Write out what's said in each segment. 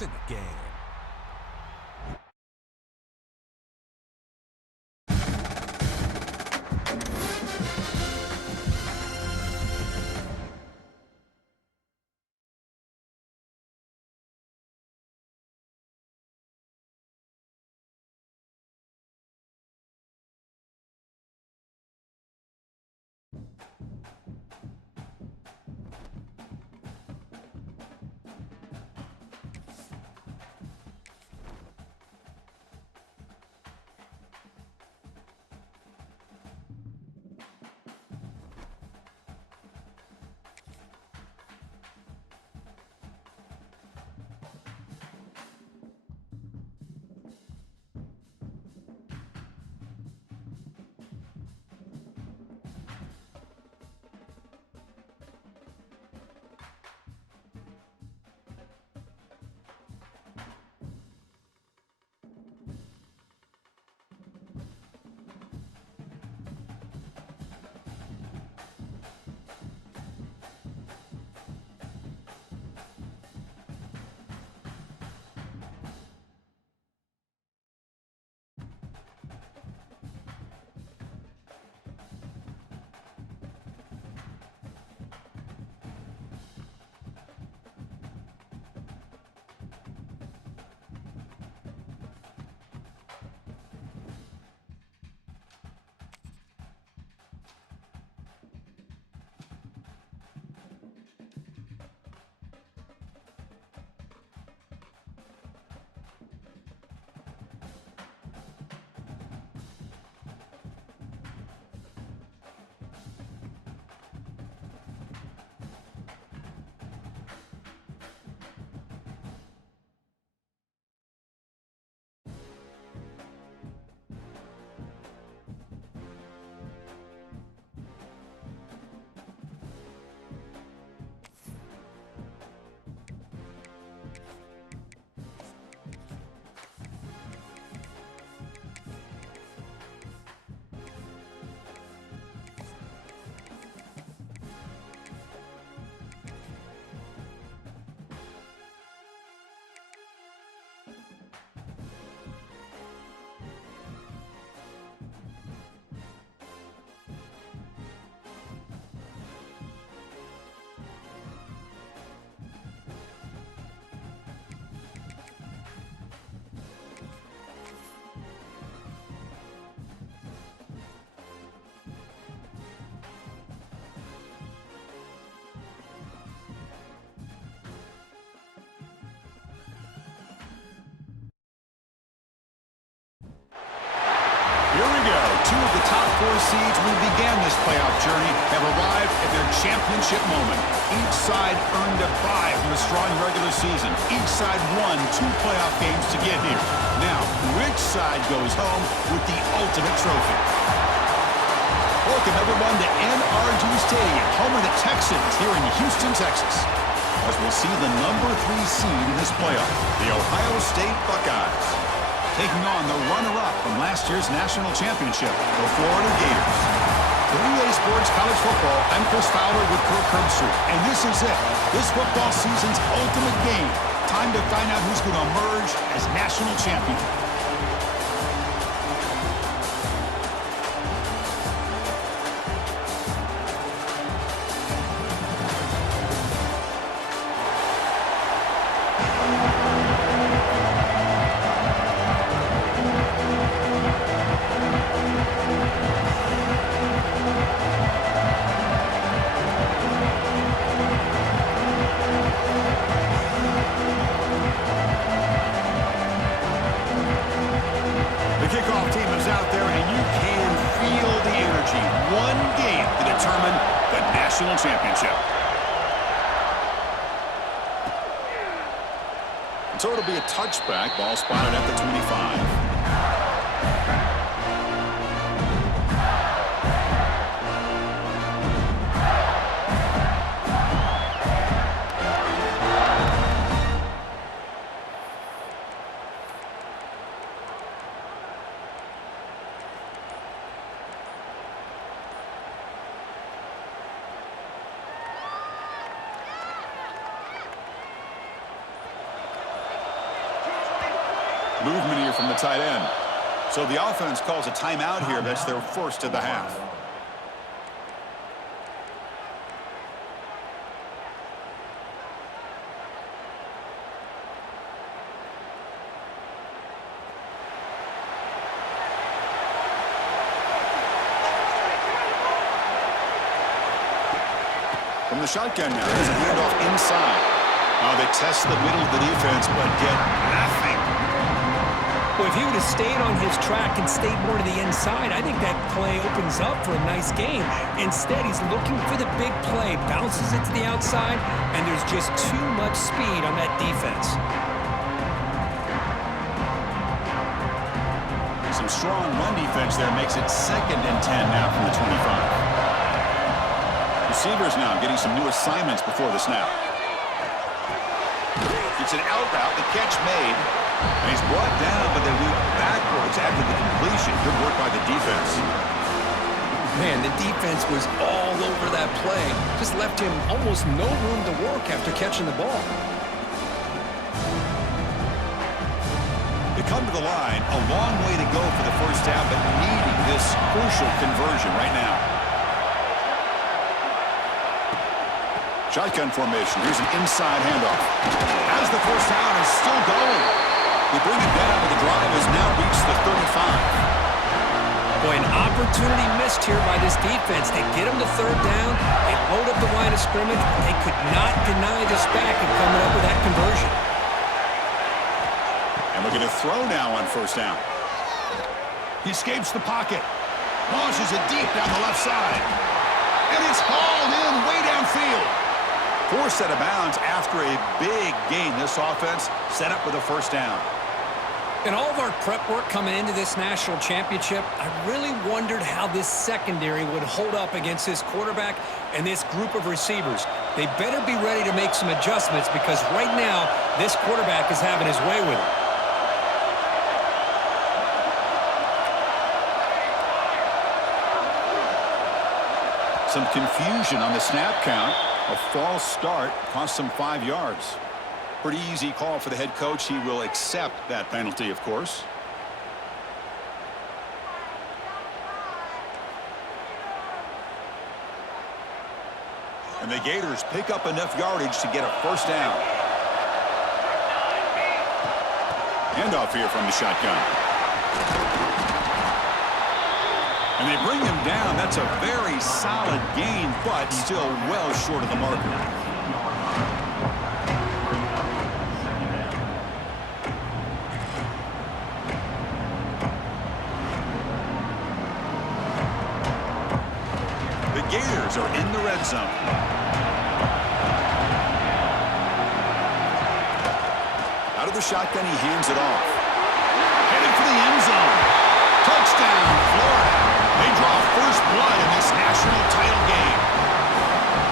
It's in the game. Here we go. Two of the top four seeds who began this playoff journey have arrived at their championship moment. Each side earned a bye from a strong regular season. Each side won 2 playoff games to get here. Now, which side goes home with the ultimate trophy? Welcome, everyone, to NRG Stadium, home of the Texans here in Houston, Texas, as we'll see the number 3 seed in this playoff, the Ohio State Buckeyes, taking on the runner-up from last year's national championship, the Florida Gators. For EA Sports College Football, I'm Chris Fowler with Kirk Herbstreit, and this is it. This football season's ultimate game. Time to find out who's going to emerge as national champion. Championship. So it'll be a touchback, ball spotted at the 25. tight end. So the offense calls a timeout here. That's their first of the half. From the shotgun now, there's a handoff inside. They test the middle of the defense, but get nothing. Well, if he would have stayed on his track and stayed more to the inside, I think that play opens up for a nice game. Instead, he's looking for the big play, bounces it to the outside, and there's just too much speed on that defense. Some strong run defense there makes it 2nd and 10 now from the 25. Receivers now getting some new assignments before the snap. It's an out route, the catch made, and he's brought down, but they move backwards after the completion. Good work by the defense. Man, the defense was all over that play. Just left him almost no room to work after catching the ball. They come to the line, a long way to go for the first down, but needing this crucial conversion right now. Shotgun formation. Here's an inside handoff. As the first down is still going. They bring it down, but the drive has now reached the 35. Boy, an opportunity missed here by this defense. They get them to 3rd down. They load up the line of scrimmage. They could not deny this back and coming up with that conversion. And we're going to throw now on first down. He escapes the pocket. Launches it deep down the left side. And it's hauled in way downfield. Forced out of bounds after a big gain. This offense set up with a first down. In all of our prep work coming into this national championship, I really wondered how this secondary would hold up against this quarterback and this group of receivers. They better be ready to make some adjustments because right now, this quarterback is having his way with it. Some confusion on the snap count. A false start cost him 5 yards. Pretty easy call for the head coach. He will accept that penalty, of course. And the Gators pick up enough yardage to get a first down. Handoff here from the shotgun. And they bring him down. That's a very solid gain, but still well short of the marker. The Gators are in the red zone. Out of the shotgun, he hands it off. Headed for the end zone. Touchdown, Florida. They draw first blood in this national title game.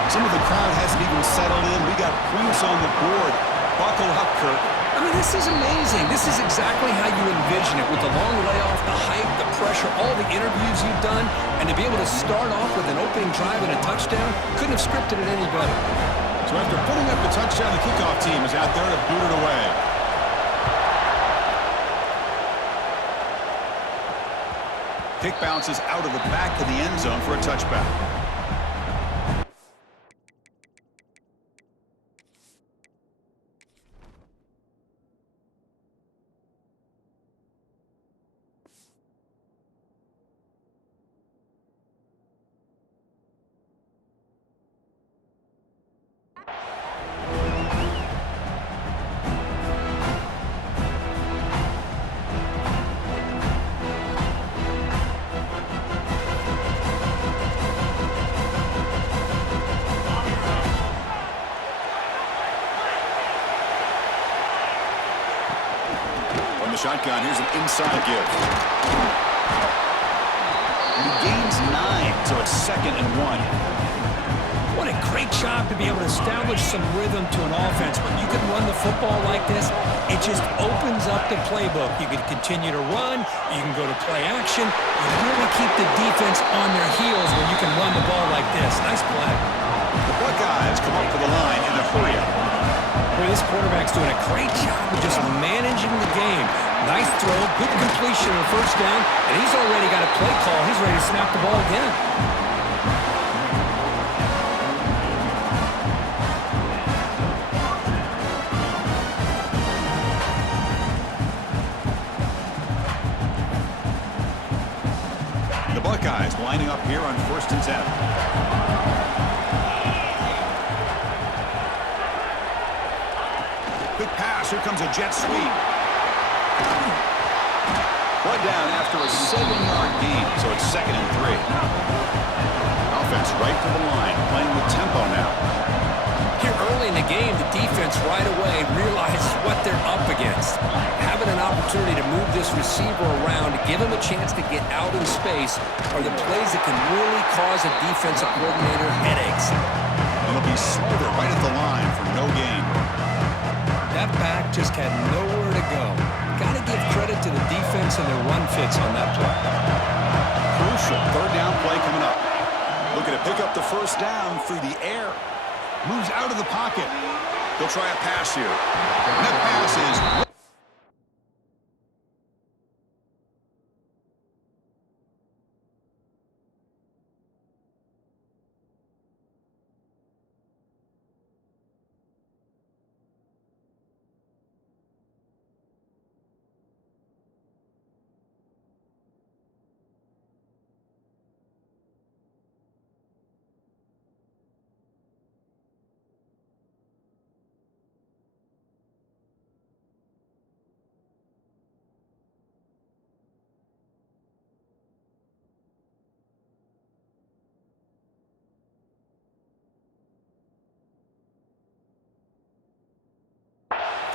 Some of the crowd hasn't even settled in. We got points on the board. Buckle up, Kirk. I mean, this is amazing. This is exactly how you envision it with the long layoff, the hype, the pressure, all the interviews you've done, and to be able to start off with an opening drive and a touchdown, couldn't have scripted it any better. So after putting up the touchdown, the kickoff team is out there to boot it away. Kick bounces out of the back of the end zone for a touchback. Shotgun, here's an inside give. He gains 9, so it's 2nd and 1. What a great job to be able to establish some rhythm to an offense. When you can run the football like this, it just opens up the playbook. You can continue to run, you can go to play action, you really keep the defense on their heels when you can run the ball like this. Nice play. The Buckeyes come up to the line in a hurry-up. Boy, this quarterback's doing a great job of just managing the game. Nice throw, good completion on first down, and he's already got a play call. He's ready to snap the ball again. The Buckeyes lining up here on 1st and 10. Quick pass. Here comes a jet sweep. Brought down after a 7-yard gain, so it's 2nd and 3. Offense right to the line, playing with tempo now. Here early in the game, the defense right away realizes what they're up against. Having an opportunity to move this receiver around, to give him a chance to get out in space, are the plays that can really cause a defensive coordinator headaches. It'll be smoother right at the line for no gain. That back just had nowhere to go. Got to give credit to the defense and their run fits on that play. Crucial 3rd down play coming up. Looking to pick up the 1st down through the air. Moves out of the pocket. They'll try a pass here. And that pass is...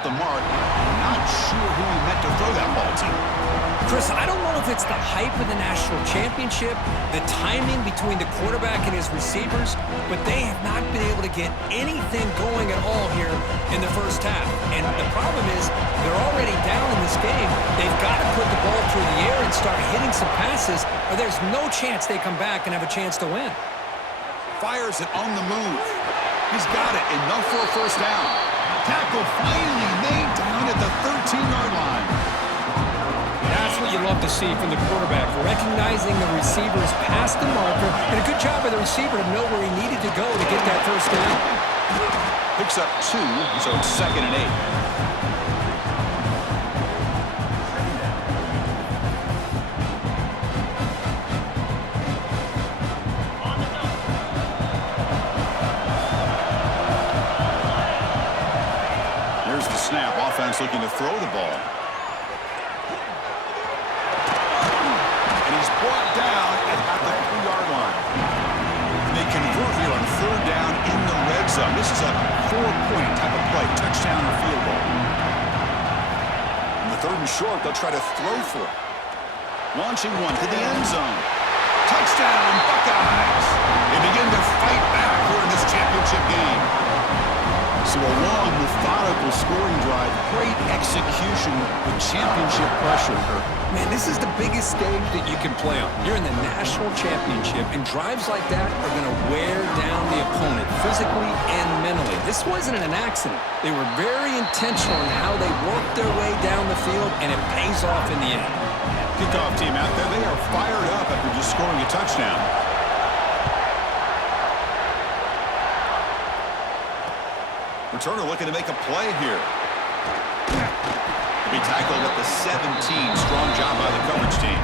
the mark. Not sure who he meant to throw that ball to. Chris, I don't know if it's the hype of the national championship, the timing between the quarterback and his receivers, but they have not been able to get anything going at all here in the first half. And the problem is they're already down in this game. They've got to put the ball through the air and start hitting some passes, or there's no chance they come back and have a chance to win. Fires it on the move. He's got it. Enough for a 1st down. Tackle finally made down at the 13-yard line. That's what you love to see from the quarterback, recognizing the receiver's past the marker, and a good job by the receiver to know where he needed to go to get that 1st down. Picks up 2, so it's 2nd and 8. Snap. Offense looking to throw the ball. And he's brought down at the 3-yard line. And they convert here on 3rd down in the red zone. This is a 4-point type of play, touchdown or field goal. In the 3rd and short, they'll try to throw for it. Launching one to the end zone. Touchdown, Buckeyes! They begin to fight back here in this championship game. So a long, methodical scoring drive, great execution with championship pressure. Man, this is the biggest stage that you can play on. You're in the national championship, and drives like that are going to wear down the opponent physically and mentally. This wasn't an accident. They were very intentional in how they worked their way down the field, and it pays off in the end. Kickoff team out there, they are fired up after just scoring a touchdown. Returner looking to make a play here. To be tackled at the 17. Strong job by the coverage team.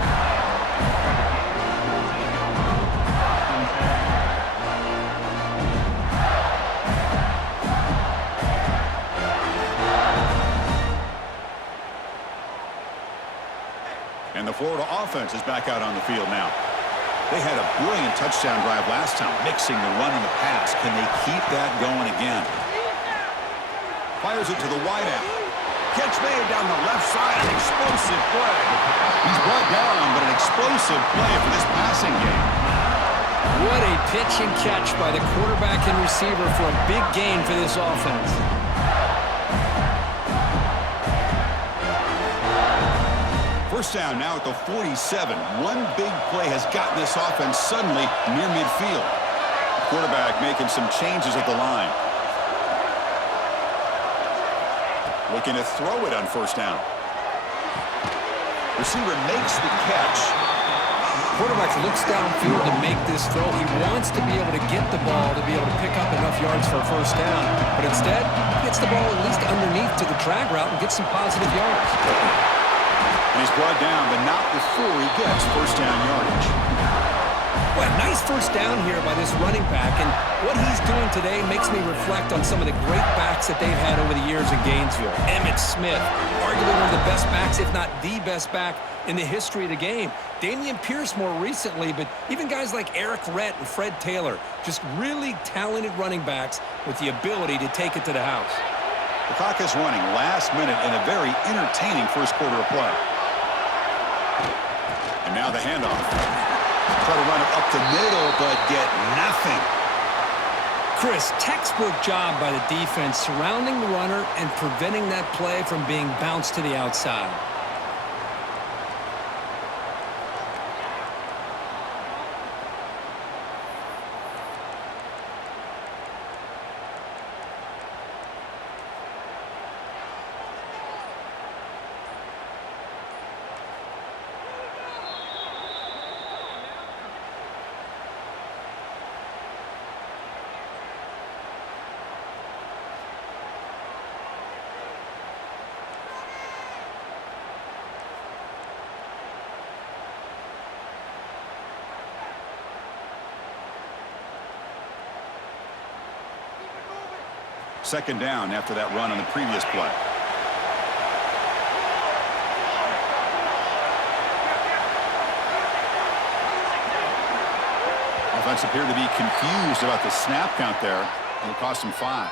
And the Florida offense is back out on the field now. They had a brilliant touchdown drive last time, mixing the run and the pass. Can they keep that going again? Fires it to the wideout. Catch made down the left side. An explosive play. He's brought down, but an explosive play for this passing game. What a pitch and catch by the quarterback and receiver for a big gain for this offense. First down now at the 47. One big play has gotten this offense suddenly near midfield. Quarterback making some changes at the line. Looking to throw it on 1st down. Receiver makes the catch. Quarterback looks downfield to make this throw. He wants to be able to get the ball to be able to pick up enough yards for a first down. But instead, he gets the ball at least underneath to the drag route and gets some positive yards. And he's brought down, but not before he gets first down yardage. Well, nice first down here by this running back, and what he's doing today makes me reflect on some of the great backs that they've had over the years in Gainesville. Emmitt Smith, arguably one of the best backs, if not the best back in the history of the game. Dameon Pierce more recently, but even guys like Eric Rhett and Fred Taylor, just really talented running backs with the ability to take it to the house. The clock is running last minute in a very entertaining first quarter of play. And now the handoff. Try to run it up the middle, but get nothing. Chris, textbook job by the defense surrounding the runner and preventing that play from being bounced to the outside. Second down after that run on the previous play. Offense appeared to be confused about the snap count there. It'll cost him 5.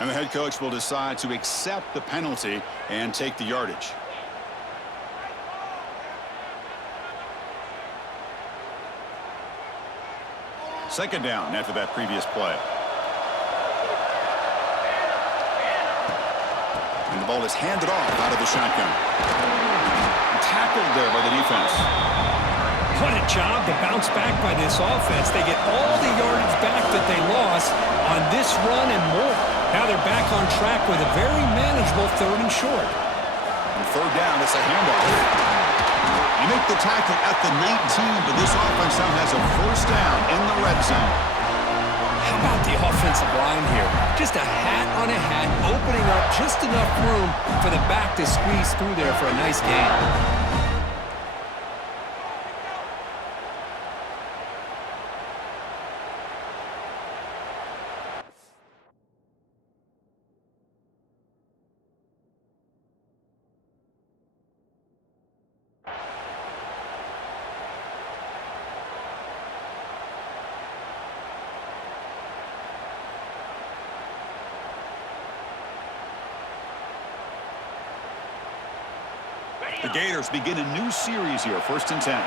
And the head coach will decide to accept the penalty and take the yardage. Second down after that previous play. And the ball is handed off out of the shotgun. Tackled there by the defense. What a job to bounce back by this offense. They get all the yardage back that they lost on this run and more. Now they're back on track with a very manageable 3rd and short. And third down, it's a handoff. You make the tackle at the 19, but this offense now has a first down in the red zone. How about the offensive line here? Just a hat on a hat, opening up just enough room for the back to squeeze through there for a nice gain. The Gators begin a new series here, 1st and 10.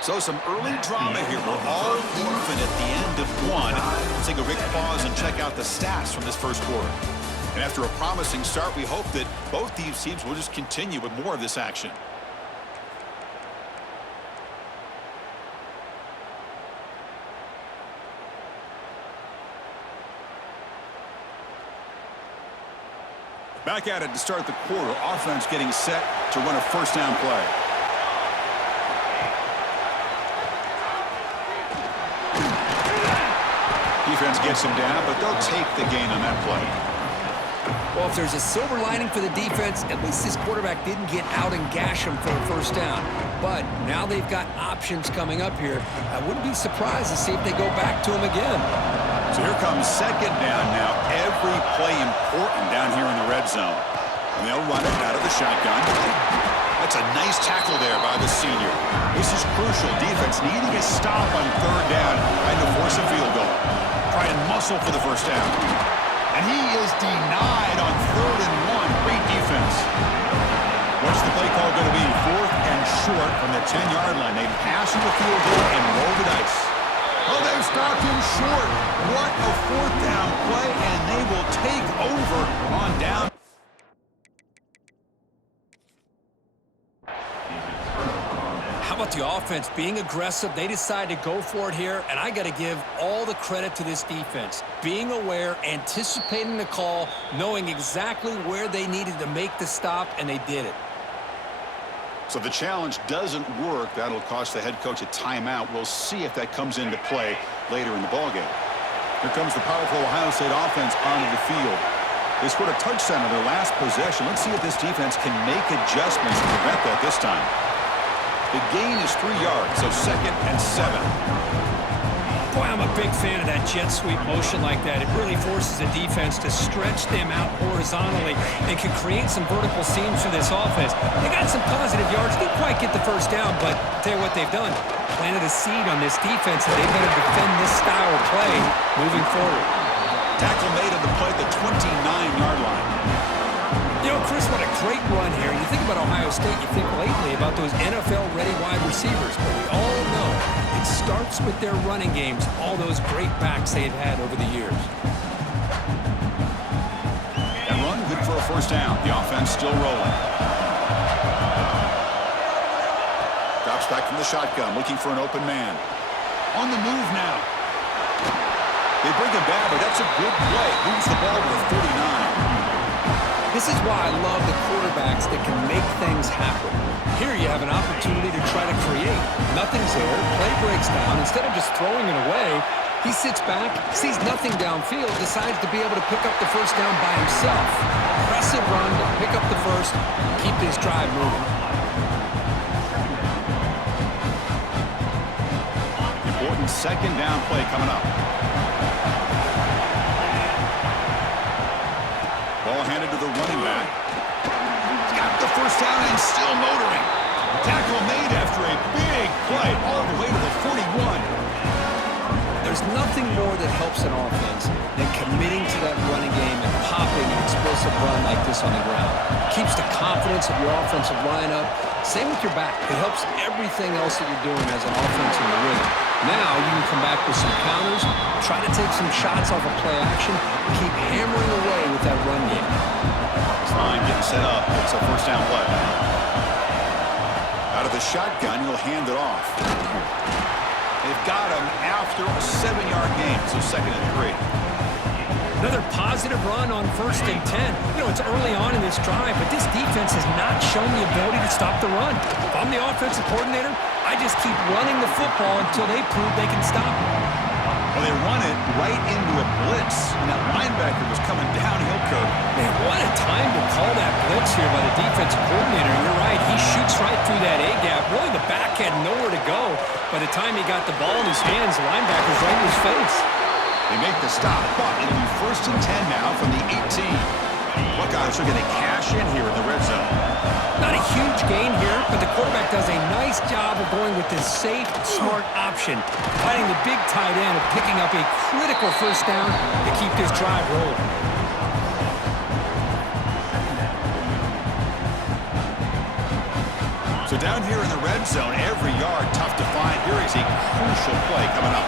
So some early drama here. We're all even at the end of one. Let's take a quick pause and check out the stats from this first quarter. And after a promising start, we hope that both these teams will just continue with more of this action. Back at it to start the quarter. Offense getting set to run a first down play. Defense gets him down, but they'll take the gain on that play. Well, if there's a silver lining for the defense, at least this quarterback didn't get out and gash him for a first down. But now they've got options coming up here. I wouldn't be surprised to see if they go back to him again. So here comes second down now. Every play important down here in the red zone. And they'll run it out of the shotgun. That's a nice tackle there by the senior. This is crucial. Defense needing a stop on third down, trying to force a field goal. Try and muscle for the first down. And he is denied on 3rd and 1. Great defense. What's the play call going to be? 4th and short from the 10-yard line. They pass him the field goal and roll the dice. Oh, they've stopped him short. What a 4th down play, and they will take over on down. How about the offense being aggressive? They decide to go for it here, and I got to give all the credit to this defense. Being aware, anticipating the call, knowing exactly where they needed to make the stop, and they did it. So the challenge doesn't work. That'll cost the head coach a timeout. We'll see if that comes into play later in the ballgame. Here comes the powerful Ohio State offense onto the field. They scored a touchdown on their last possession. Let's see if this defense can make adjustments to prevent that this time. The gain is 3 yards, so 2nd and 7. Boy, I'm a big fan of that jet sweep motion like that. It really forces the defense to stretch them out horizontally and can create some vertical seams for this offense. They got some positive yards. Didn't quite get the first down, but I'll tell you what they've done. Planted a seed on this defense, and they better defend this style of play moving forward. Tackle made on the play at the 29-yard line. You know, Chris, what a great run here. You think about Ohio State, you think lately about those NFL-ready wide receivers, but we all know it starts with their running games, all those great backs they've had over the years. That run, good for a first down. The offense still rolling. Drops back from the shotgun, looking for an open man. On the move now. They bring him back, but that's a good play. Moves the ball to the 39. This is why I love the quarterbacks that can make things happen. Here you have an opportunity to try to create. Nothing's there. Play breaks down. Instead of just throwing it away, he sits back, sees nothing downfield, decides to be able to pick up the first down by himself. Impressive run to pick up the first, keep this drive moving. Important second down play coming up. Ball handed to the running back. He's got the first down and still motoring. Tackle made after a big play all the way to the 41. There's nothing more that helps an offense than committing to that running game and popping an explosive run like this on the ground. Keeps the confidence of your offensive lineup. Same with your back. It helps everything else that you're doing as an offense in the rhythm. Now you can come back with some counters, try to take some shots off of play action, keep hammering away with that run game. This line getting set up. It's a first down play. Out of the shotgun, he'll hand it off. They've got him after a 7-yard gain, so 2nd and 3. Another positive run on 1st and 10. You know, it's early on in this drive, but this defense has not shown the ability to stop the run. If I'm the offensive coordinator, I just keep running the football until they prove they can stop it. Well, they run it right into a blitz, and that linebacker was coming downhill curve. Man, what a time to call that blitz here by the defensive coordinator. You're right, he shoots right through that A-gap. Really, the back had nowhere to go. By the time he got the ball in his hands, the linebacker's right in his face. They make the stop, but it'll be 1st and 10 now from the 18. Buckeyes are going to cash in here in the red zone. Not a huge gain here, but the quarterback does a nice job of going with this safe, smart option, finding the big tight end and picking up a critical first down to keep this drive rolling. So down here in the red zone, every yard tough to find. Here is a crucial play coming up.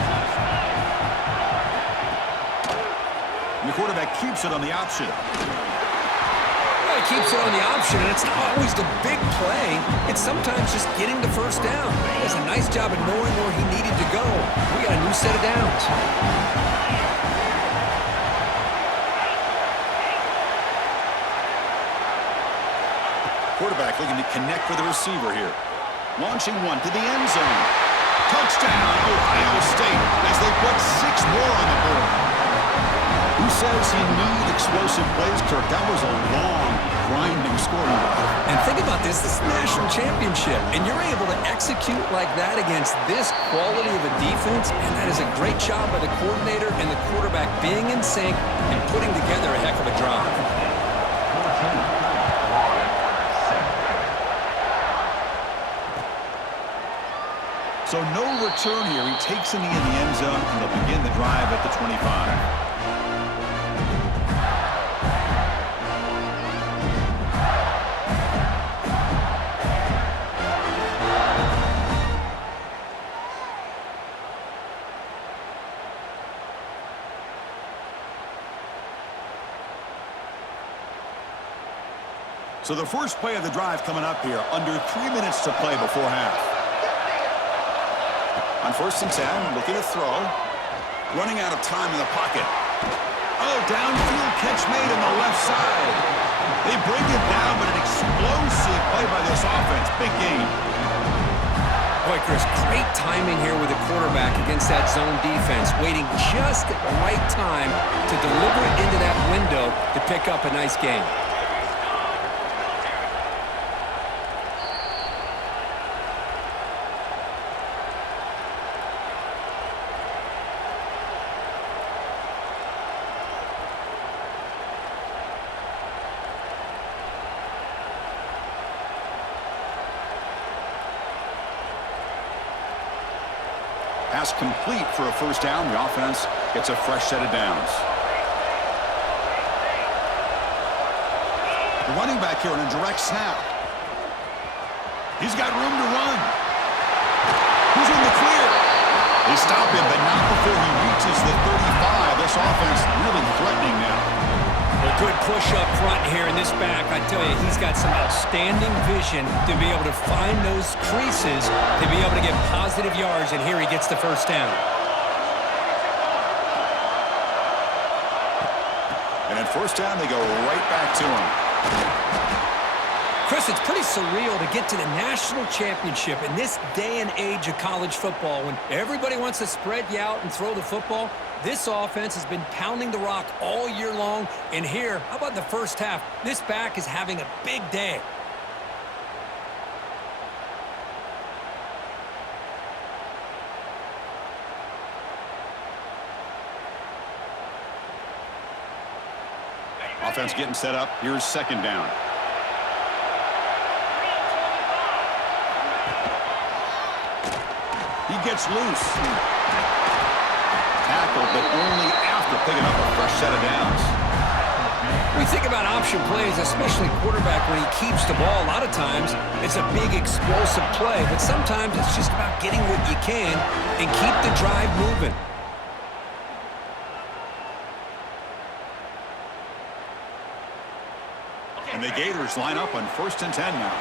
And the quarterback keeps it on the option. Well, he keeps it on the option, and it's not always the big play. It's sometimes just getting the first down. He does a nice job of knowing where he needed to go. We got a new set of downs. Quarterback looking to connect with the receiver here. Launching one to the end zone. Touchdown, Ohio State, as they put 6 more on the board. Who says he needed explosive plays, Kirk? That was a long, grinding scoring drive. And think about this is a national championship, and you're able to execute like that against this quality of a defense, and that is a great job by the coordinator and the quarterback being in sync and putting together a heck of a drive. So no return here. He takes a knee in the end zone, and they'll begin the drive at the 25. So the first play of the drive coming up here, under 3 minutes to play before half. On 1st and 10, looking to throw. Running out of time in the pocket. Oh, downfield catch made on the left side. They bring it down, but an explosive play by this offense. Big gain. Boy, Chris, great timing here with the quarterback against that zone defense, waiting just at the right time to deliver it into that window to pick up a nice gain. Pass complete for a 1st down. The offense gets a fresh set of downs. The running back here on a direct snap. He's got room to run. Who's in the clear? They stop him, but not before he reaches the 35. This offense really threatening now. A good push up front here in this back. I tell you, he's got some outstanding vision to be able to find those creases, to be able to get positive yards, and here he gets the 1st down. And at 1st down, they go right back to him. Chris, it's pretty surreal to get to the national championship in this day and age of college football when everybody wants to spread you out and throw the football. This offense has been pounding the rock all year long, and here, how about the 1st half? This back is having a big day. Offense getting set up. Here's 2nd down. He gets loose. Tackled, but only after picking up a fresh set of downs. We think about option plays, especially quarterback, when he keeps the ball. A lot of times, it's a big explosive play, but sometimes it's just about getting what you can and keep the drive moving. And the Gators line up on 1st and 10 now.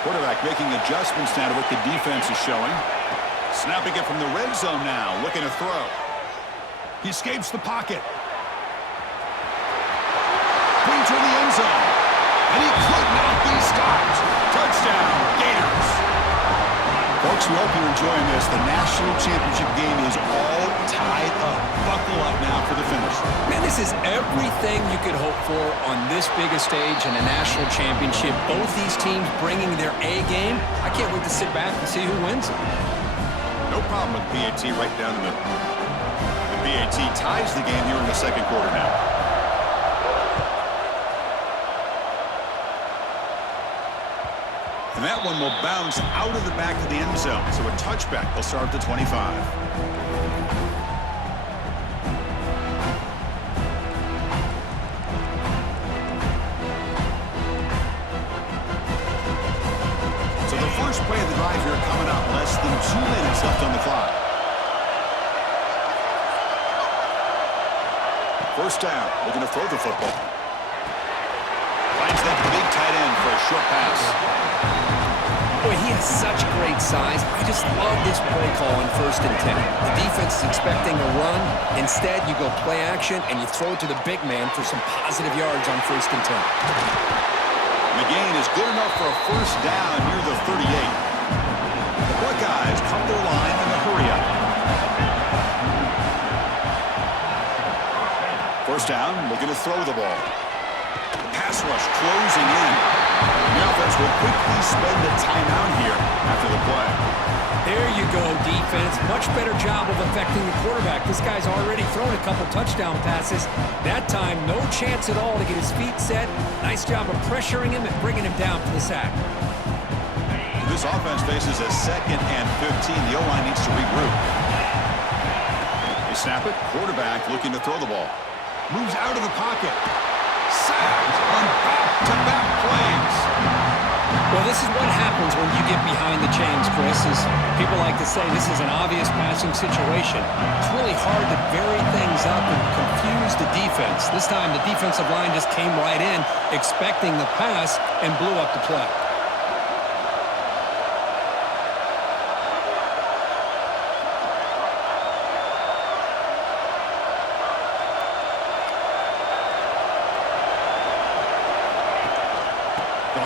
Quarterback making adjustments now to what the defense is showing. Snapping it from the red zone now, looking to throw. He escapes the pocket. Brings to the end zone. And he could not be stopped. Touchdown, Gators. Folks, we hope you're enjoying this. The national championship game is all tied up. Buckle up now for the finish. Man, this is everything you could hope for on this biggest stage in a national championship. Both these teams bringing their A game. I can't wait to sit back and see who wins it. No problem with PAT right down the middle. The PAT ties the game here in the 2nd quarter now. And that one will bounce out of the back of the end zone. So a touchback. They'll start at the 25. So the first play of the drive here coming up. Less than 2 minutes left on the clock. 1st down. Looking to throw the football. Finds that big tight end for a short pass. Boy, he has such great size. I just love this play call on 1st and 10. The defense is expecting a run. Instead, you go play action, and you throw it to the big man for some positive yards on 1st and 10. The gain is good enough for a 1st down near the 38. The Buckeyes come to the line in the hurry-up. 1st down, looking to throw the ball. Pass rush closing in. The offense will quickly spend the timeout here after the play. There you go, defense. Much better job of affecting the quarterback. This guy's already thrown a couple touchdown passes. That time, no chance at all to get his feet set. Nice job of pressuring him and bringing him down for the sack. This offense faces a 2nd and 15. The O-line needs to regroup. They snap it. Quarterback looking to throw the ball. Moves out of the pocket. Sacked on back-to-back plays. Well, this is what happens when you get behind the chains, Chris. As people like to say, this is an obvious passing situation. It's really hard to vary things up and confuse the defense. This time, the defensive line just came right in, expecting the pass, and blew up the play.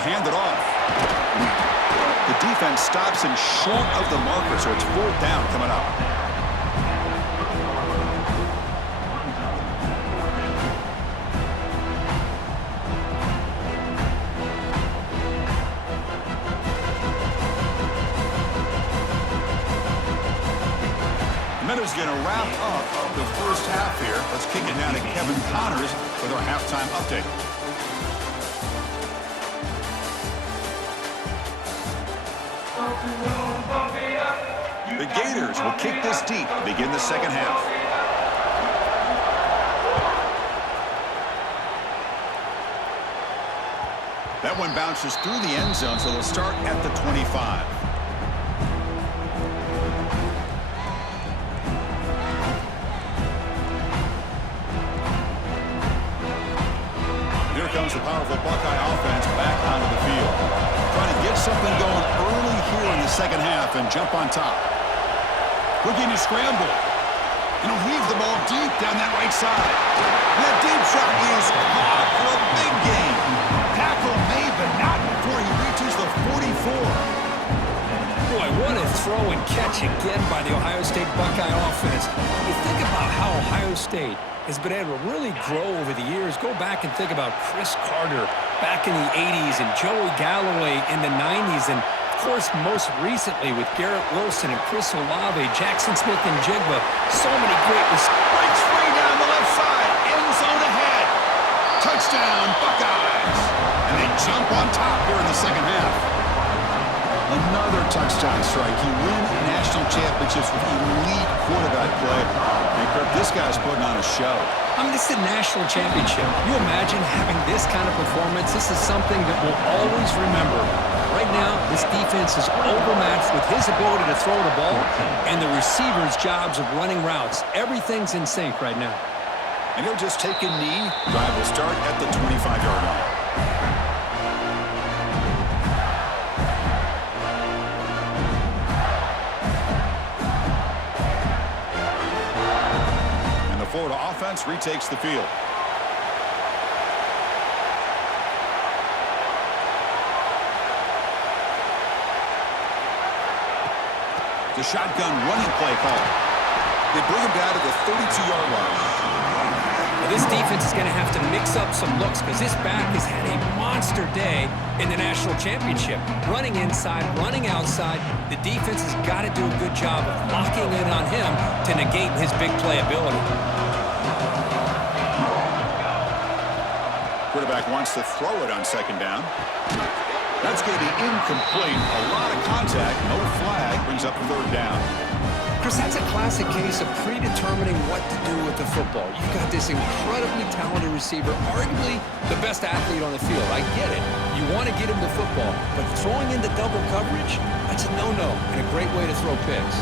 hand it off. The defense stops him short of the marker, so it's 4th down coming up. Is going to wrap up the first half here. Let's kick it down to Kevin Connors with our halftime update. The Gators will kick this deep to begin the second half. That one bounces through the end zone, so they'll start at the 25. Comes the powerful Buckeye offense back onto the field. Trying to get something going early here in the second half and jump on top. Looking to scramble. And he'll heave the ball deep down that right side. That deep shot is caught for a big gain. Tackle made, but not before he reaches the 44. Boy, what a throw and catch again by the Ohio State Buckeye offense. You think about how Ohio State has been able to really grow over the years. Go back and think about Chris Carter back in the 80s and Joey Galloway in the 90s. And, of course, most recently with Garrett Wilson and Chris Olave, Jackson Smith and Jigba. So many great right free down the left side. End zone ahead. Touchdown, Buckeyes. And they jump on top here in the second half. Another touchdown strike. You win national championships with elite quarterback play. And Kirk, this guy's putting on a show. I mean, this is a national championship. You imagine having this kind of performance? This is something that we'll always remember. Right now, this defense is overmatched with his ability to throw the ball and the receivers' jobs of running routes. Everything's in sync right now. And he'll just take a knee. Drive will start at the 25-yard line. Florida offense retakes the field. The shotgun running play call. They bring him down to the 32-yard line. Well, this defense is going to have to mix up some looks because this back has had a monster day in the national championship. Running inside, running outside. The defense has got to do a good job of locking in on him to negate his big play ability. Quarterback wants to throw it on second down. That's going to be incomplete. A lot of contact, no flag, brings up third down. Chris, that's a classic case of predetermining what to do with the football. You've got this incredibly talented receiver, arguably the best athlete on the field. I get it. You want to get him the football, but throwing into double coverage, that's a no-no and a great way to throw picks.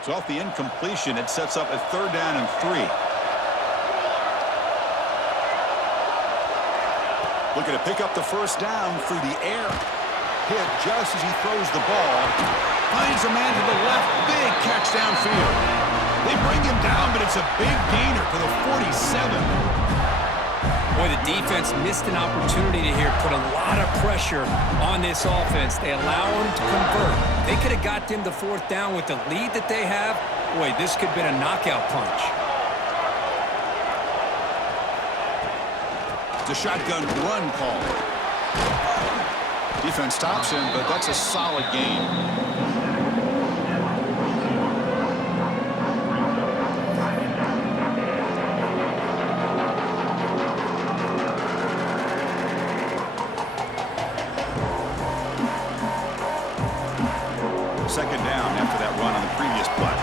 So off the incompletion, it sets up a third down and 3. Looking to pick up the first down through the air. Hit just as he throws the ball. Finds a man to the left. Big catch downfield. They bring him down, but it's a big gainer for the 47. Boy, the defense missed an opportunity to here put a lot of pressure on this offense. They allow him to convert. They could have got them the fourth down with the lead that they have. Boy, this could have been a knockout punch. The shotgun run call. Defense stops him, but that's a solid gain. Second down after that run on the previous play.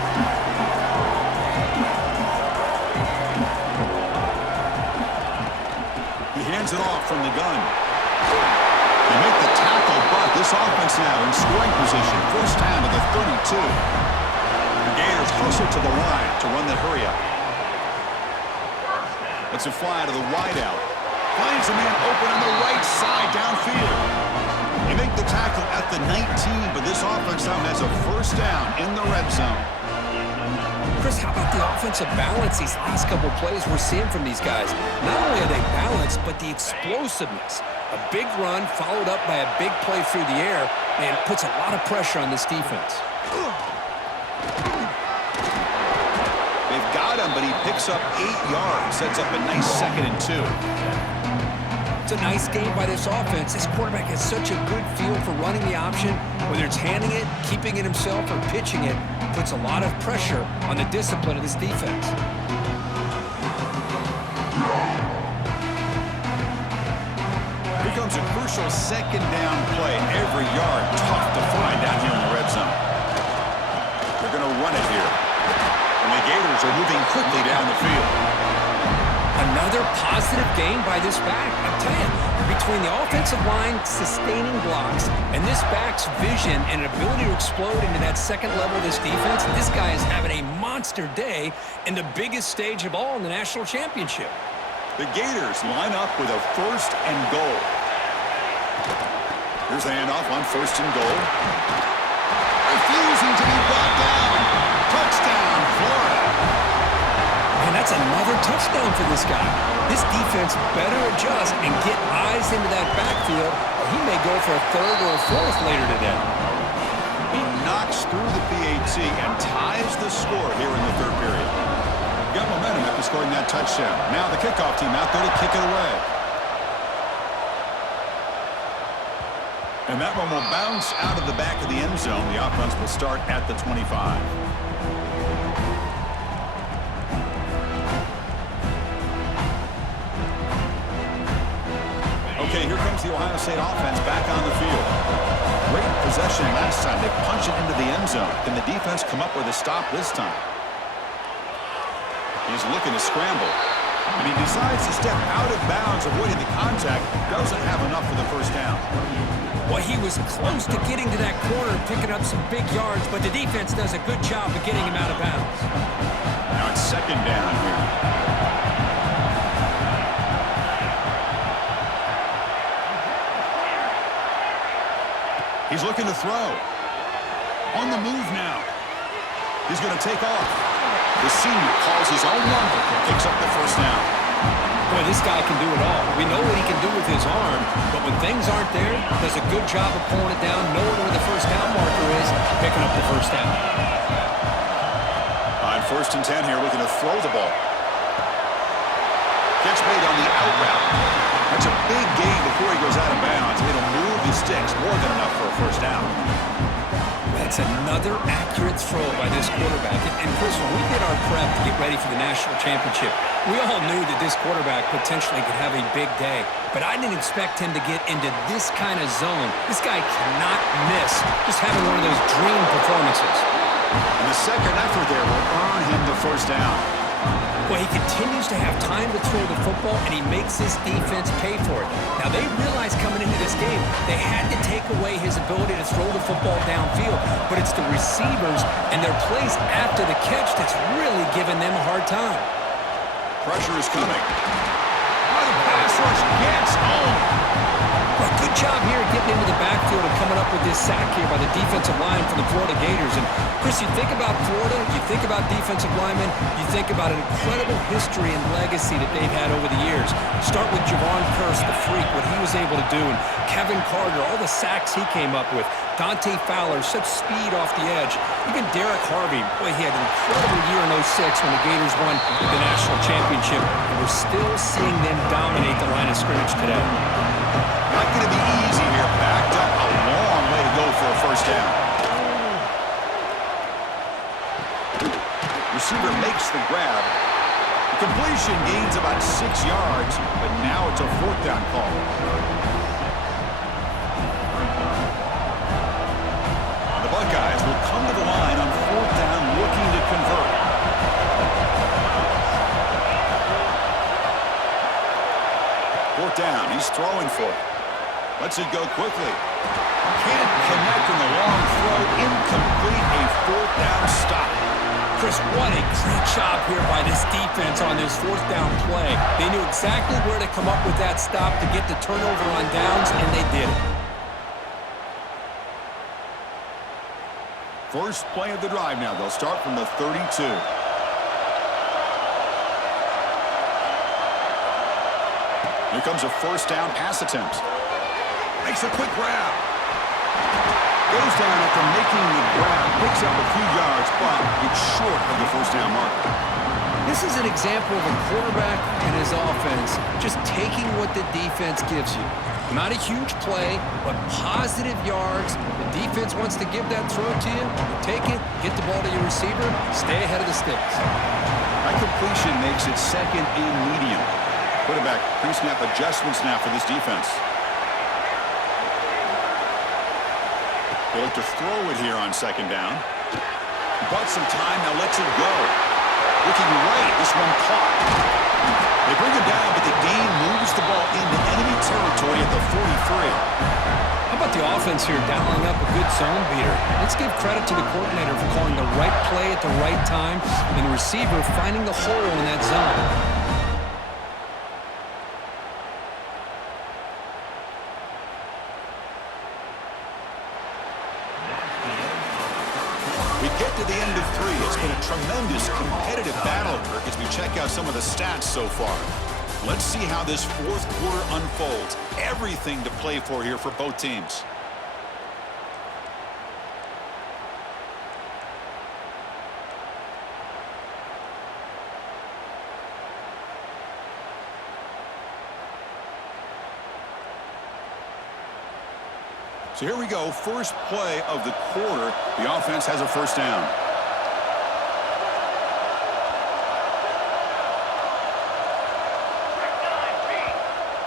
He hands it off from the gun. They make the tackle, but this offense now in scoring position. First down to the 32. The Gators hustle to the line to run the hurry up. It's a fly to the wideout. Finds a man open on the right side downfield. They make the tackle at the 19, but this offense now has a first down in the red zone. Chris, how about the offensive balance these last couple plays we're seeing from these guys? Not only are they balanced, but the explosiveness. A big run followed up by a big play through the air, and puts a lot of pressure on this defense. They've got him, but he picks up 8 yards. Sets up a nice 2nd and 2. It's a nice game by this offense. This quarterback has such a good feel for running the option. Whether it's handing it, keeping it himself, or pitching it, puts a lot of pressure on the discipline of this defense. Here comes a crucial 2nd down play. Every yard tough to find down here in the red zone. They're going to run it here. And the Gators are moving quickly down the field. Another positive game by this back. I'm telling you, between the offensive line sustaining blocks and this back's vision and ability to explode into that second level of this defense, this guy is having a monster day in the biggest stage of all in the national championship. The Gators line up with a 1st and goal. Here's the handoff on 1st and goal. Refusing to be brought down. Touchdown, Florida. And that's another touchdown for this guy. This defense better adjust and get eyes into that backfield, or he may go for a 3rd or a 4th later today. He knocks through the PAT and ties the score here in the 3rd period. Got momentum after scoring that touchdown. Now the kickoff team out there to kick it away. And that one will bounce out of the back of the end zone. The offense will start at the 25. Okay, here comes the Ohio State offense back on the field. Great possession last time. They punch it into the end zone. Can the defense come up with a stop this time? He's looking to scramble. And he decides to step out of bounds, avoiding the contact. Doesn't have enough for the 1st down. Well, he was close to getting to that corner and picking up some big yards, but the defense does a good job of getting him out of bounds. Now it's 2nd down here. He's looking to throw. On the move now. He's going to take off. The senior calls his own number and picks up the 1st down. Boy, this guy can do it all. We know what he can do with his arm, but when things aren't there, does a good job of pulling it down, knowing where the 1st down marker is, picking up the 1st down. On 1st and 10 here, looking to throw the ball. Catch made on the out route. That's a big gain before he goes out of bounds. It'll move the sticks, more than enough for a 1st down. That's another accurate throw by this quarterback. And Chris, when we did our prep to get ready for the national championship, we all knew that this quarterback potentially could have a big day. But I didn't expect him to get into this kind of zone. This guy cannot miss. Just having one of those dream performances. And the second effort there will earn him the 1st down. Well, he continues to have time to throw the football, and he makes his defense pay for it. Now, they realized coming into this game, they had to take away his ability to throw the football downfield, but it's the receivers and their plays after the catch that's really giving them a hard time. Pressure is coming. Oh, the pass rush gets home. Well, good job here getting into the backfield and coming up with this sack here by the defensive line from the Florida Gators. And, Chris, you think about Florida, you think about defensive linemen, you think about an incredible history and legacy that they've had over the years. Start with Javon Kearse, the freak, what he was able to do, and Kevin Carter, all the sacks he came up with. Dante Fowler, such speed off the edge. Even Derek Harvey, boy, he had an incredible year in 06 when the Gators won the national championship. And we're still seeing them dominate the line of scrimmage today. Not going to be easy here. Backed up a long way to go for a 1st down. Receiver makes the grab. The completion gains about 6 yards, but now it's a 4th down call. The Buckeyes will come to the line on 4th down, looking to convert. Fourth down, he's throwing for it. Lets it go quickly. Can't connect in the long throw. Incomplete, a 4th down stop. Chris, what a great job here by this defense on this 4th down play. They knew exactly where to come up with that stop to get the turnover on downs, and they did it. First play of the drive now. They'll start from the 32. Here comes a first down pass attempt. Makes a quick grab. Goes down after making the grab. Picks up a few yards, but it's short of the first down marker. This is an example of a quarterback and his offense just taking what the defense gives you. Not a huge play, but positive yards. The defense wants to give that throw to you. You take it, get the ball to your receiver, stay ahead of the sticks. That completion makes it second and medium. Quarterback pre-snap adjustments now for this defense. They look to throw it here on second down. He bought some time, now lets it go. Looking right, this one caught. They bring it down, but the gain moves the ball into enemy territory at the 43. How about the offense here dialing up a good zone beater? Let's give credit to the coordinator for calling the right play at the right time and the receiver finding the hole in that zone. We get to the end of 3. It's been a tremendous competitive battle, Kirk, as we check out some of the stats so far. Let's see how this fourth quarter unfolds. Everything to play for here for both teams. So here we go, first play of the quarter. The offense has a first down.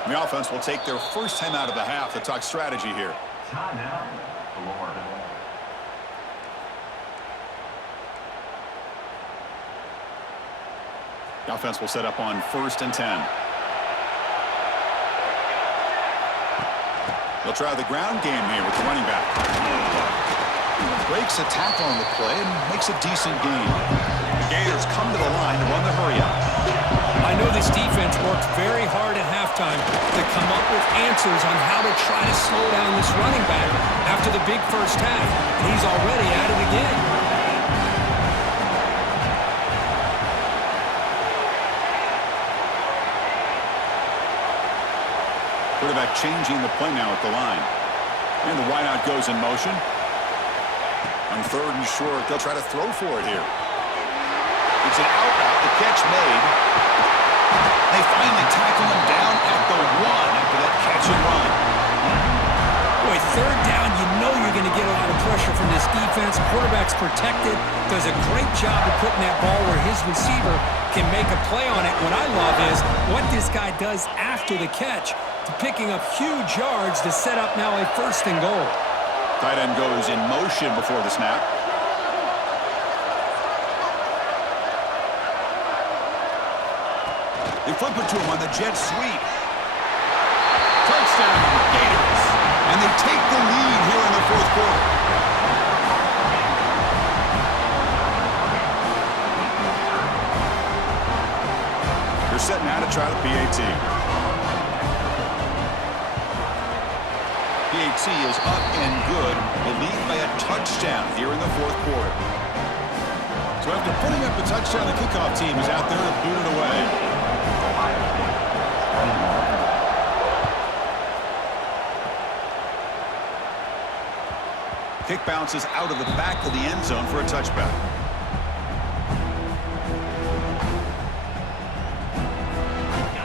The offense will take their first time out of the half to talk strategy here. The offense will set up on 1st and 10. They'll try the ground game here with the running back. Breaks a tackle on the play and makes a decent gain. The Gators come to the line to run the hurry-up. I know this defense worked very hard at halftime to come up with answers on how to try to slow down this running back after the big first half. And he's already at it again. Quarterback changing the play now at the line. And the wideout goes in motion. On 3rd and short, they'll try to throw for it here. It's an out route, the catch made. They finally tackle him down at the 1 after that catch and run. Boy, 3rd down, you know you're going to get a lot of pressure from this defense. Quarterback's protected, does a great job of putting that ball where his receiver can make a play on it. What I love is what this guy does after the catch, to picking up huge yards to set up now a 1st and goal. Tight end goes in motion before the snap. They flip it to him on the jet sweep. Touchdown, Gators. And they take the lead here in the 4th quarter. They're setting out to try the PAT. PAT is up and good. They lead by a touchdown here in the 4th quarter. So after putting up the touchdown, the kickoff team is out there to boot it away. Kick bounces out of the back of the end zone for a touchback.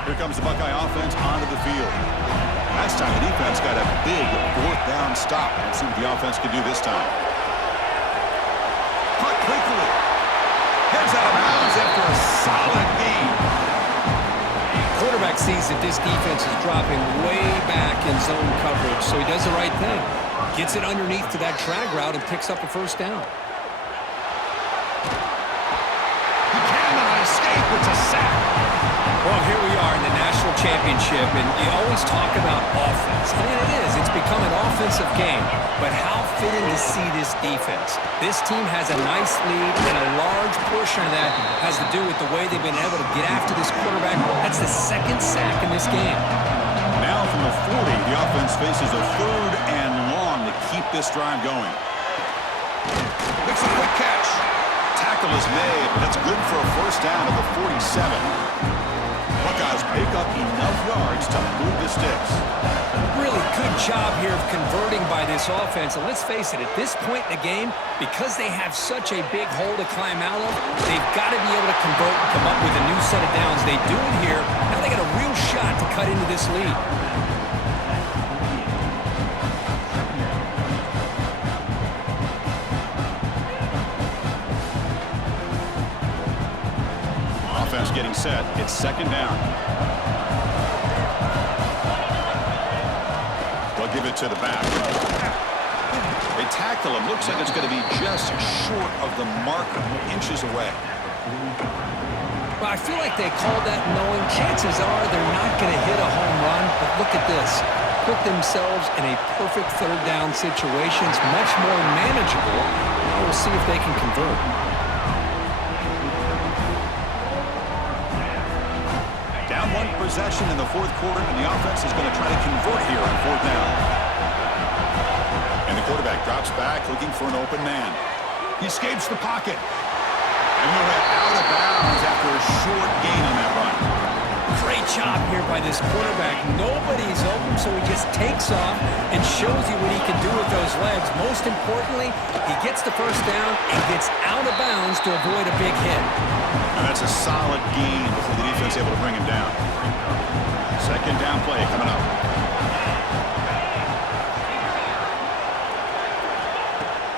Here comes the Buckeye offense onto the field. Last time the defense got a big 4th down stop. Let's see what the offense can do this time. Caught quickly. Heads out of bounds after a solid gain. Quarterback sees that this defense is dropping way back in zone coverage, so he does the right thing. Gets it underneath to that drag route and picks up a 1st down. He cannot escape. It's a sack. Well, here we are in the national championship, and you always talk about offense. I mean, it is. It's become an offensive game. But how fitting to see this defense. This team has a nice lead, and a large portion of that has to do with the way they've been able to get after this quarterback. That's the 2nd sack in this game. Now from the 40, the offense faces a 3rd and long to keep this drive going. Makes a quick catch. Tackle is made, but that's good for a 1st down at the 47. Buckeyes pick up enough yards looks to move the sticks. Really good job here of converting by this offense. And let's face it, at this point in the game, because they have such a big hole to climb out of, they've got to be able to convert and come up with a new set of downs. They do it here. Now they got a real shot to cut into this lead. Offense getting set. It's second down. They'll give it to the back. They tackle him. Looks like it's going to be just short of the marker, inches away. Well, I feel like they called that knowing chances are they're not going to hit a home run. But look at this. Put themselves in a perfect third down situation. It's much more manageable. Now we'll see if they can convert. Down one possession in the fourth quarter, and the offense is going to try to convert here on fourth down. And the quarterback drops back, looking for an open man. He escapes the pocket. And he'll head out of bounds after a short gain on that run. Great job here by this quarterback. Nobody's open, so he just takes off and shows you what he can do with those legs. Most importantly, he gets the first down and gets out of bounds to avoid a big hit. And that's a solid gain before the defense able to bring him down. Second down play coming up.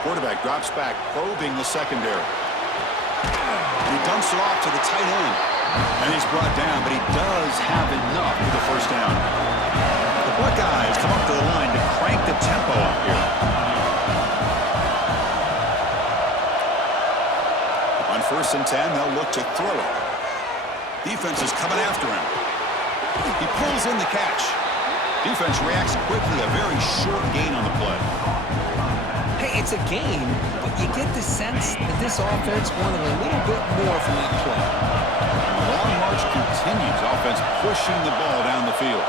Quarterback drops back, probing the secondary. He dumps it off to the tight end. And he's brought down, but he does have enough for the first down. The Buckeyes come up to the line to crank the tempo up here. On 1st and 10, they'll look to throw it. Defense is coming after him. He pulls in the catch. Defense reacts quickly, a very short gain on the play. Hey, it's a game, but you get the sense that this offense wanted a little bit more from that play. The long march continues. Offense pushing the ball down the field.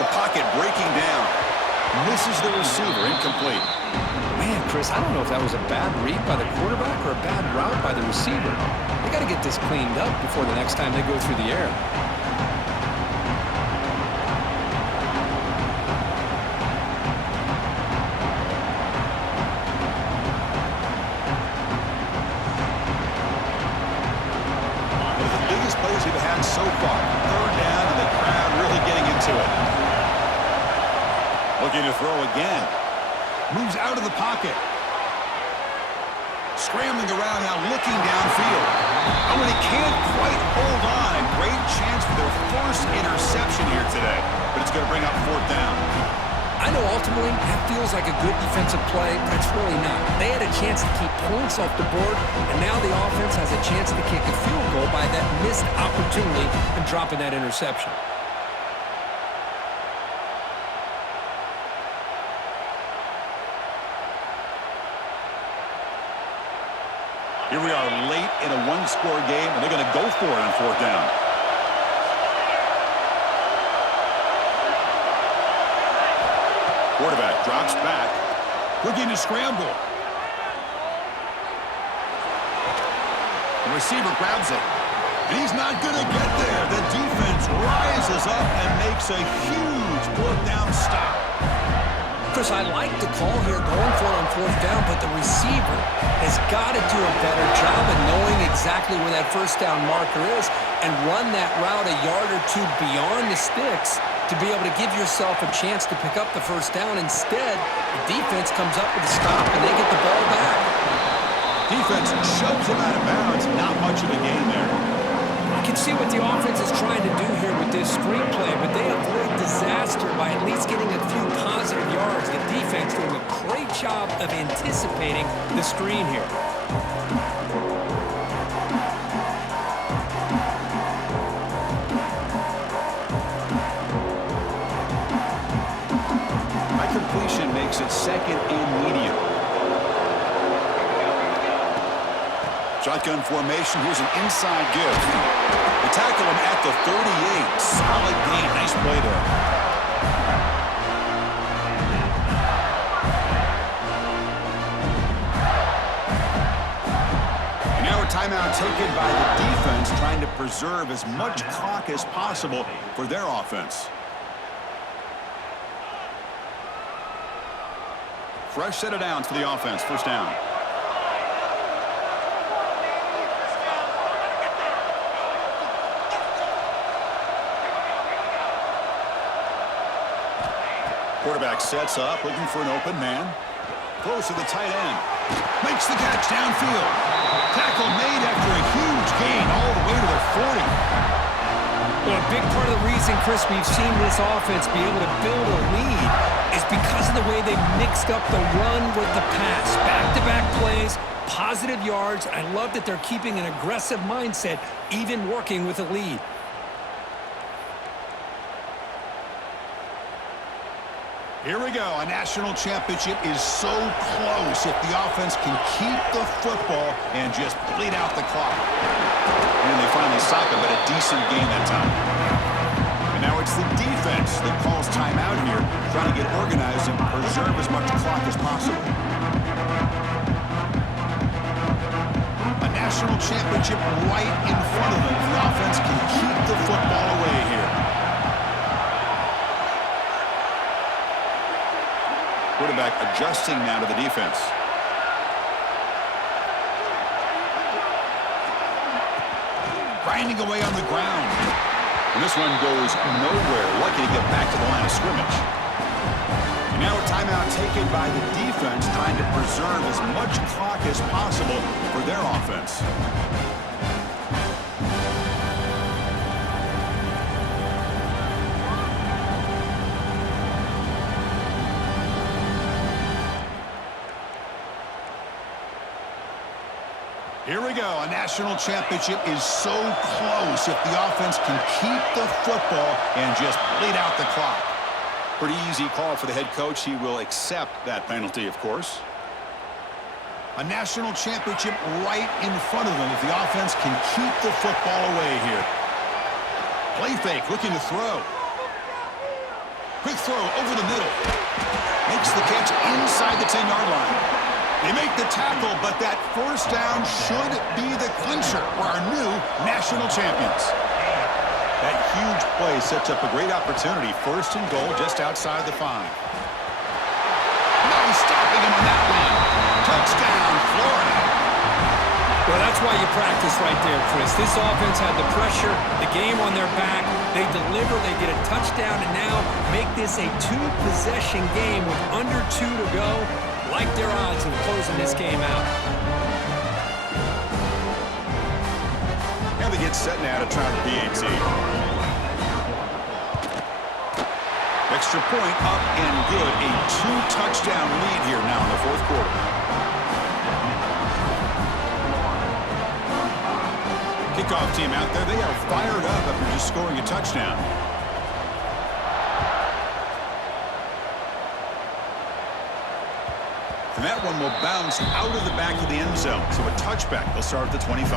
The pocket breaking down. Misses the receiver, incomplete. Man, Chris, I don't know if that was a bad read by the quarterback or a bad route by the receiver. They got to get this cleaned up before the next time they go through the air. So far, third down, and the crowd really getting into it. Looking to throw again. Moves out of the pocket. Scrambling around now, looking downfield. Oh, and he can't quite hold on. A great chance for their first interception here today, but it's going to bring up fourth down. I know ultimately that feels like a good defensive play, but it's really not. They had a chance to keep points off the board, and now the offense has a chance to kick a field goal by that missed opportunity and dropping that interception. Here we are late in a one-score game, and they're going to go for it on fourth down. Quarterback drops back, looking to scramble. The receiver grabs it, and he's not going to get there. The defense rises up and makes a huge fourth down stop. Chris, I like the call here going for it on fourth down, but the receiver has got to do a better job of knowing exactly where that first down marker is and run that route a yard or two beyond the sticks to be able to give yourself a chance to pick up the first down. Instead, the defense comes up with a stop, and they get the ball back. Defense shoves him out of bounds. Not much of a gain there. You can see what the offense is trying to do here with this screenplay, but they avoid disaster by at least getting a few positive yards. The defense doing a great job of anticipating the screen here. Completion makes it second and medium. Shotgun formation. Here's an inside give. They tackle him at the 38. Solid gain. Nice play there. And now a timeout taken by the defense, trying to preserve as much clock as possible for their offense. Fresh set of downs for the offense. First down. Quarterback sets up, looking for an open man. Throws to the tight end. Makes the catch downfield. Tackle made after a huge gain all the way to the 40. Well, a big part of the reason, Chris, we've seen this offense be able to build a lead is because of the way they mixed up the run with the pass. Back-to-back plays, positive yards. I love that they're keeping an aggressive mindset, even working with a lead. Here we go. A national championship is so close if the offense can keep the football and just bleed out the clock. And they finally stop it, but a decent game that time. And now it's the defense that calls timeout here, trying to get organized and preserve as much clock as possible. A national championship right in front of them if the offense can keep the football away here. Quarterback adjusting now to the defense. Grinding away on the ground. And this one goes nowhere. Lucky to get back to the line of scrimmage. And now a timeout taken by the defense, trying to preserve as much clock as possible for their offense. Here we go. A national championship is so close if the offense can keep the football and just bleed out the clock. Pretty easy call for the head coach. He will accept that penalty, of course. A national championship right in front of them if the offense can keep the football away here. Play fake, looking to throw. Quick throw over the middle. Makes the catch inside the 10-yard line. They make the tackle, but that first down should be the clincher for our new national champions. That huge play sets up a great opportunity. First and goal just outside the 5. No stopping him on that one. Touchdown, Florida. Well, that's why you practice right there, Chris. This offense had the pressure, the game on their back. They deliver, they get a touchdown, and now make this a two-possession game with under 2 to go. Like their odds of closing this game out. Now they get set now to try the PAT. Extra point up and good. A 2-touchdown lead here now in the fourth quarter. Kickoff team out there. They are fired up after just scoring a touchdown. And that one will bounce out of the back of the end zone. So a touchback. They'll start at the 25.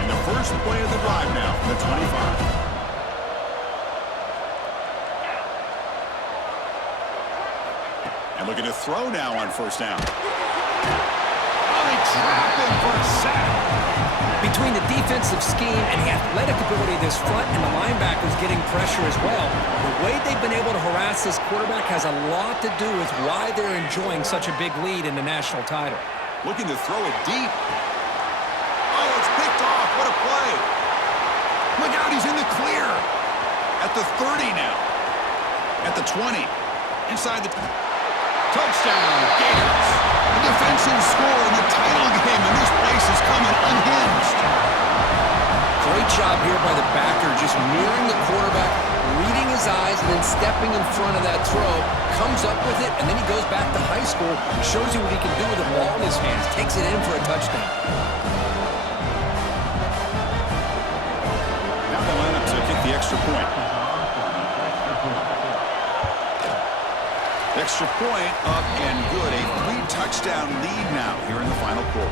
And the first play of the drive now from the 25. And looking to throw now on first down. Oh, they trap him for a sack. Between the defensive scheme and the athletic ability of this front and the linebackers getting pressure as well, the way they've been able to harass this quarterback has a lot to do with why they're enjoying such a big lead in the national title. Looking to throw it deep. Oh, it's picked off. What a play. Look out, he's in the clear. At the 30 now. At the 20. Inside the... Touchdown, Gators. A defensive score in the title game, and this place is coming unhinged. Great job here by the backer, just mirroring the quarterback, reading his eyes, and then stepping in front of that throw, comes up with it, and then he goes back to high school, shows you what he can do with the ball in his hands, takes it in for a touchdown. Now the lineup to kick the extra point. Extra point up and good. A 3-touchdown lead now here in the final quarter.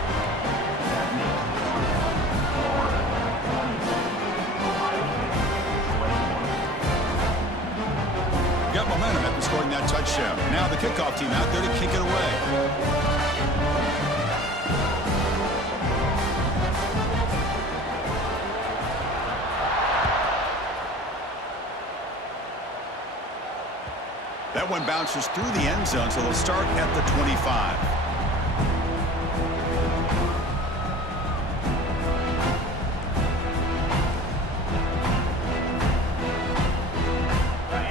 Got momentum after scoring that touchdown. Now the kickoff team out there to kick it away. one bounces through the end zone, so they'll start at the 25.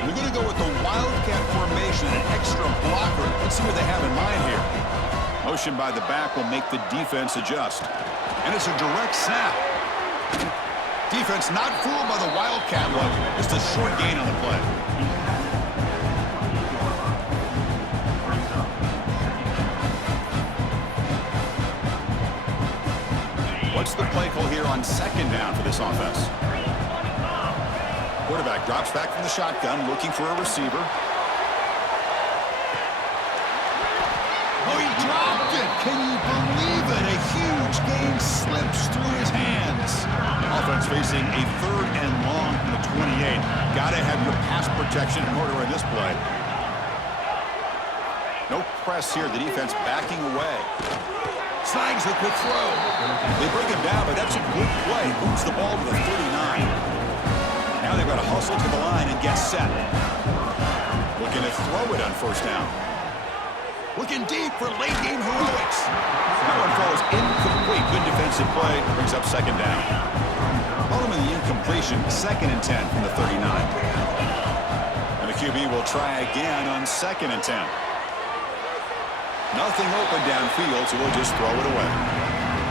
We're going to go with the Wildcat formation and an extra blocker. Let's see what they have in mind here. Motion by the back will make the defense adjust. And it's a direct snap. Defense not fooled by the Wildcat look. Just a short gain on the play. What's the play call here on second down for this offense? Quarterback drops back from the shotgun, looking for a receiver. Oh, he dropped it! Can you believe it? A huge game slips through his hands. Offense facing a 3rd and long from the 28. Got to have your pass protection in order in this play. No press here. The defense backing away. Snags the quick throw. They bring him down, but that's a good play. Moves the ball to the 39. Now they've got to hustle to the line and get set. Looking to throw it on first down. Looking deep for late game heroics. That one falls incomplete. Good defensive play. Brings up second down. Following the incompletion, 2nd and 10 from the 39. And the QB will try again on 2nd and 10. Nothing open downfield, so we'll just throw it away.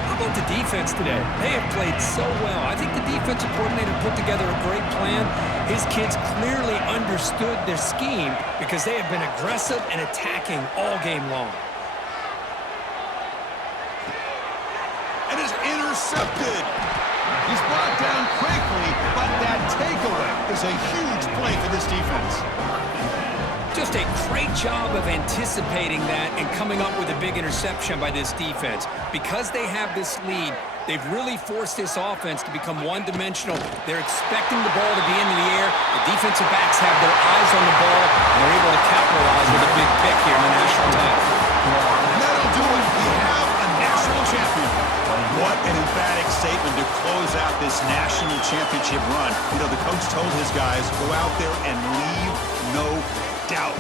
How about the defense today? They have played so well. I think the defensive coordinator put together a great plan. His kids clearly understood their scheme because they have been aggressive and attacking all game long. And is intercepted. He's brought down quickly, but that takeaway is a huge play for this defense. Just a great job of anticipating that and coming up with a big interception by this defense. Because they have this lead, they've really forced this offense to become one-dimensional. They're expecting the ball to be into the air. The defensive backs have their eyes on the ball, and they're able to capitalize with a big pick here in the national title. And that'll do it. We have a national champion. What an emphatic statement to close out this national championship run. You know, the coach told his guys, go out there and leave no doubt.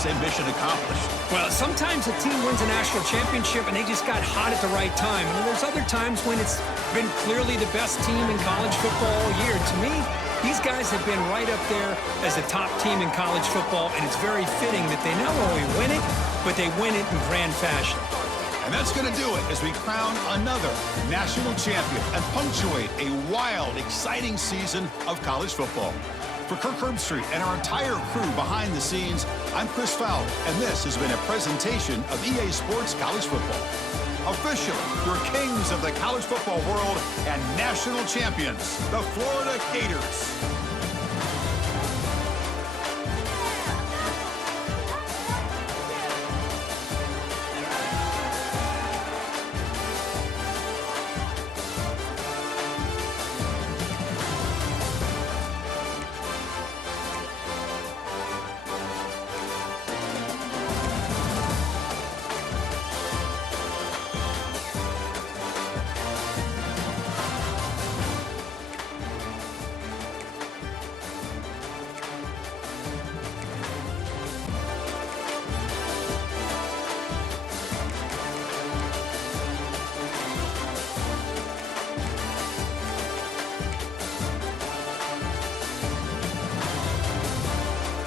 Same mission accomplished. Well, sometimes a team wins a national championship and they just got hot at the right time. And there's other times when it's been clearly the best team in college football all year. To me, these guys have been right up there as the top team in college football, and it's very fitting that they not only win it, but they win it in grand fashion. And that's going to do it as we crown another national champion and punctuate a wild, exciting season of college football. For Kirk Herbstreit and our entire crew behind the scenes, I'm Chris Fowler, and this has been a presentation of EA Sports College Football. Officially, your kings of the college football world and national champions, the Florida Gators.